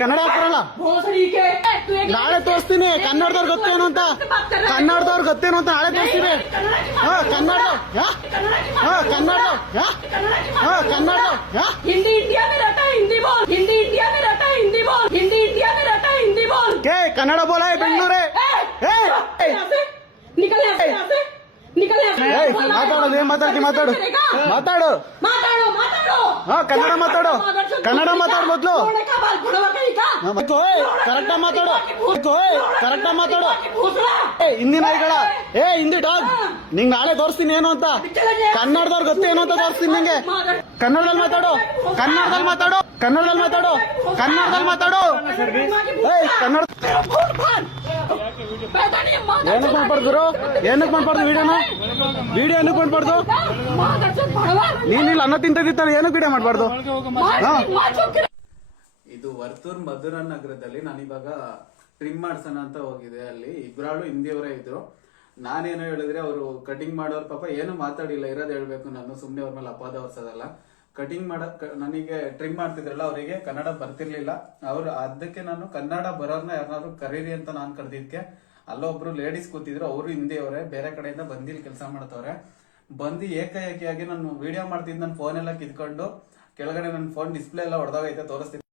ಕನ್ನಡ ಬರಲ್ಲ ನಾಳೆ ತೋರಿಸ್ತೀನಿ ಕನ್ನಡದವ್ರು ಗೊತ್ತೇನು ಅಂತ ಕನ್ನಡದವ್ರು ಗೊತ್ತೇನು ಅಂತ ನಾಳೆ ತೋರಿಸ್ತೀನಿ ಕನ್ನಡ कन्नड़ कन्नड़ हिंदी इंडिया में रहता है हिंदी बोल हिंदी इंडिया में रहता है हिंदी बोल हिंदी इंडिया में रहता है हिंदी बोल क्या कन्नड़ बोला है बेंगलुरु निकल यहाँ से निकल ಮಾತಾಡೋದು ಮಾತಾಡ್ತಿ ಮಾತಾಡು ಮಾತಾಡು ಮಾತಾಡೋ ಮಾತಾಡೋ ಕನ್ನಡ ಮಾತಾಡು ಕನ್ನಡ ಮಾತಾಡು ಮೊದಲು ಕರೆಕ್ಟ್ ಮಾತಾಡು ಕರೆಕ್ಟ್ ಮಾತಾಡು ಹಿಂದಿ ನಾಯಿಗಳ ಹಿಂದಿ ಡಾಗ್ ನಿಂಗೆ ನಾಳೆ ತೋರಿಸ್ತೀನಿ ಏನು ಅಂತ ಕನ್ನಡದವ್ರು ಗೊತ್ತೇನು ಅಂತ ತೋರಿಸ್ತೀನಿ ನಿಂಗೆ ಕನ್ನಡದಲ್ಲಿ ಮಾತಾಡು ಕನ್ನಡದಲ್ಲಿ ಮಾತಾಡು ಕನ್ನಡದಲ್ಲಿ ಮಾತಾಡು ಕನ್ನಡದಲ್ಲಿ ಮಾತಾಡು ಕನ್ನಡ ಏನಕ್ಕೆ ಮಾಡ್ಬಾರ್ದು ಏನಕ್ಕೆ ಮಾಡ್ಬಾರ್ದು ವಿಡಿಯೋನ ವಿಡಿಯೋ ಏನಕ್ಕೆ ಮಾಡ್ಬಾರ್ದು ನೀನಿಲ್ಲ ಅನ್ನ ತಿಂತಿದ್ದಾನೆ ಏನಕ್ಕೆ ವಿಡಿಯೋ ಮಾಡ್ಬಾರ್ದು ಇದು ವರ್ತೂರ್ ಮಧುರಾ ನಗರದಲ್ಲಿ ನಾನಿವಾಗ ಟ್ರಿಮ್ ಮಾಡ್ಸೋಣ ಅಂತ ಹೋಗಿದೆ. ಅಲ್ಲಿ ಇಬ್ರಾಳು ಹಿಂದಿಯವರೇ ಇದ್ರು. ನಾನೇನೋ ಹೇಳಿದ್ರೆ ಅವರು ಕಟಿಂಗ್ ಮಾಡೋರ್ ಪಾಪ ಏನು ಮಾತಾಡಿಲ್ಲ, ಇರೋದು ಹೇಳ್ಬೇಕು. ನಾನು ಸುಮ್ನೆ ಅವ್ರ ಮೇಲೆ ಅಪಾದ ಹೊರ್ಸೋದಲ್ಲ. ಕಟಿಂಗ್ ನನಗೆ ಟ್ರಿಮ್ ಮಾಡ್ತಿದ್ರಲ್ಲ ಅವರಿಗೆ ಕನ್ನಡ ಬರ್ತಿರ್ಲಿಲ್ಲ. ಅದಕ್ಕೆ ನಾನು ಕನ್ನಡ ಬರೋರ್ನ ಯಾರನ್ನಾದ್ರು ಕರೀರಿ ಅಂತ ನಾನು ಕರೆದಿದ್ಕೆ ಅಲ್ಲೊಬ್ರು ಲೇಡೀಸ್ ಕೂತಿದ್ರು. ಅವರು ಹಿಂದಿಯವರೇ, ಬೇರೆ ಕಡೆಯಿಂದ ಬಂದಿಲ್ಲಿ ಕೆಲಸ ಮಾಡ್ತವ್ರೆ. ಬಂದು ಏಕಾಏಕಿಯಾಗಿ ನಾನು ವಿಡಿಯೋ ಮಾಡ್ತಿದ್ದು ನನ್ನ ಫೋನ್ ಎಲ್ಲ ಕಿತ್ಕೊಂಡು ಕೆಳಗಡೆ ನನ್ನ ಫೋನ್ ಡಿಸ್ಪ್ಲೇ ಎಲ್ಲ ಹೊಡೆದೋಗೈತೆ, ತೋರಿಸ್ತಿದ್ದೆ.